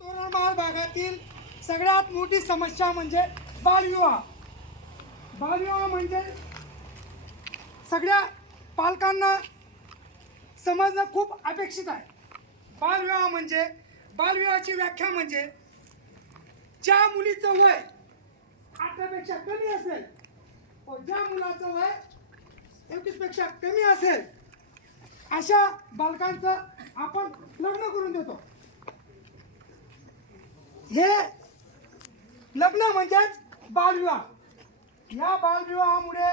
तोरणमाळ भागातील सगळ्यात मोठी समस्या म्हणजे बालविवाह. बालविवाह म्हणजे सगळ्या पालकांना समजणं खूप अपेक्षित आहे. बालविवाह म्हणजे बालविवाहाची व्याख्या म्हणजे ज्या मुलीचं वय 18 पेक्षा कमी असेल व ज्या मुलाचं वय 21 पेक्षा कमी असेल अशा बालकांचं आपण लग्न करून देतो. हे लग्न म्हणजेच बालविवाह. या बालविवाहामुळे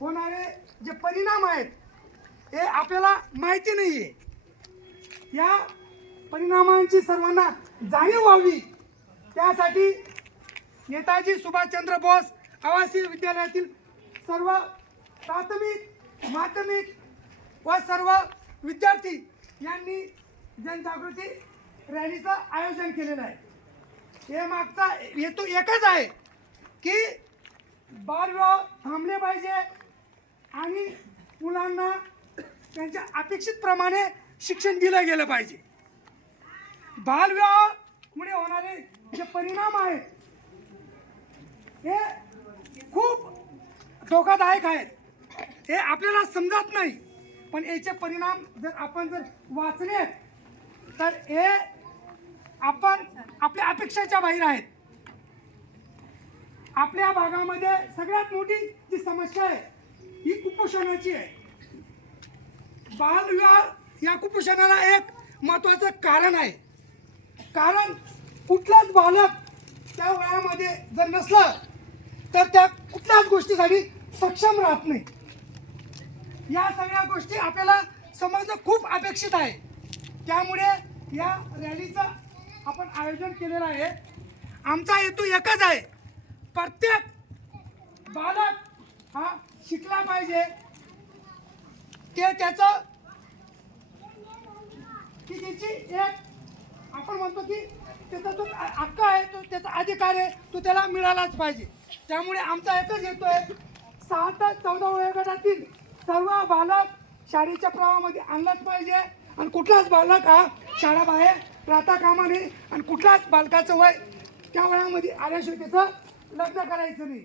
होणारे जे परिणाम आहेत हे आपल्याला माहिती नाही आहे. या परिणामांची सर्वांना जाणीव व्हावी त्यासाठी नेताजी सुभाषचंद्र बोस आवासीय विद्यालयातील सर्व प्राथमिक माध्यमिक व सर्व विद्यार्थी यांनी जनजागृती रॅलीचं आयोजन केलेलं आहे. हे मागचा हेतू एकच आहे की बालविवाह थांबले पाहिजे आणि मुलांना त्यांच्या अपेक्षितप्रमाणे शिक्षण दिलं गेलं पाहिजे. बालविवाहामुळे होणारे जे परिणाम आहेत हे खूप धोकादायक आहेत. हे आपल्याला समजत नाही, पण याचे परिणाम जर आपण वाचले तर हे आपण आपल्या अपेक्षेच्या बाहेर आहेत. आपल्या भागामध्ये सगळ्यात मोठी जी समस्या आहे ही कुपोषणाची आहे. बालविवाह या कुपोषणाला एक महत्त्वाचं कारण आहे. कारण कुठलाच बालक त्या वयामध्ये जर नसलं तर त्या कुठल्याच गोष्टीसाठी सक्षम राहत नाही. या सगळ्या गोष्टी आपल्याला समजणं खूप अपेक्षित आहे. त्यामुळे या रॅलीचं आपण आयोजन केलेलं आहे. आमचा हेतू एकच आहे, प्रत्येक बालक हा शिकला पाहिजे. ते त्याचं की त्याची एक आपण म्हणतो की त्याचा जो हक्क आहे तो त्याचा अधिकार आहे तो त्याला मिळालाच पाहिजे. त्यामुळे आमचा एकच हेतू आहे 6 ते 14 वयोगटातील सर्व बालक शाळेच्या प्रवाहामध्ये आणलाच पाहिजे आणि कुठलाच बालक हा शाळाबाहेर राहता कामा नये आणि कुठल्याच बालकाचं वय त्या वयामध्ये आल्याशिवाय त्याचं लग्न करायचं नाही.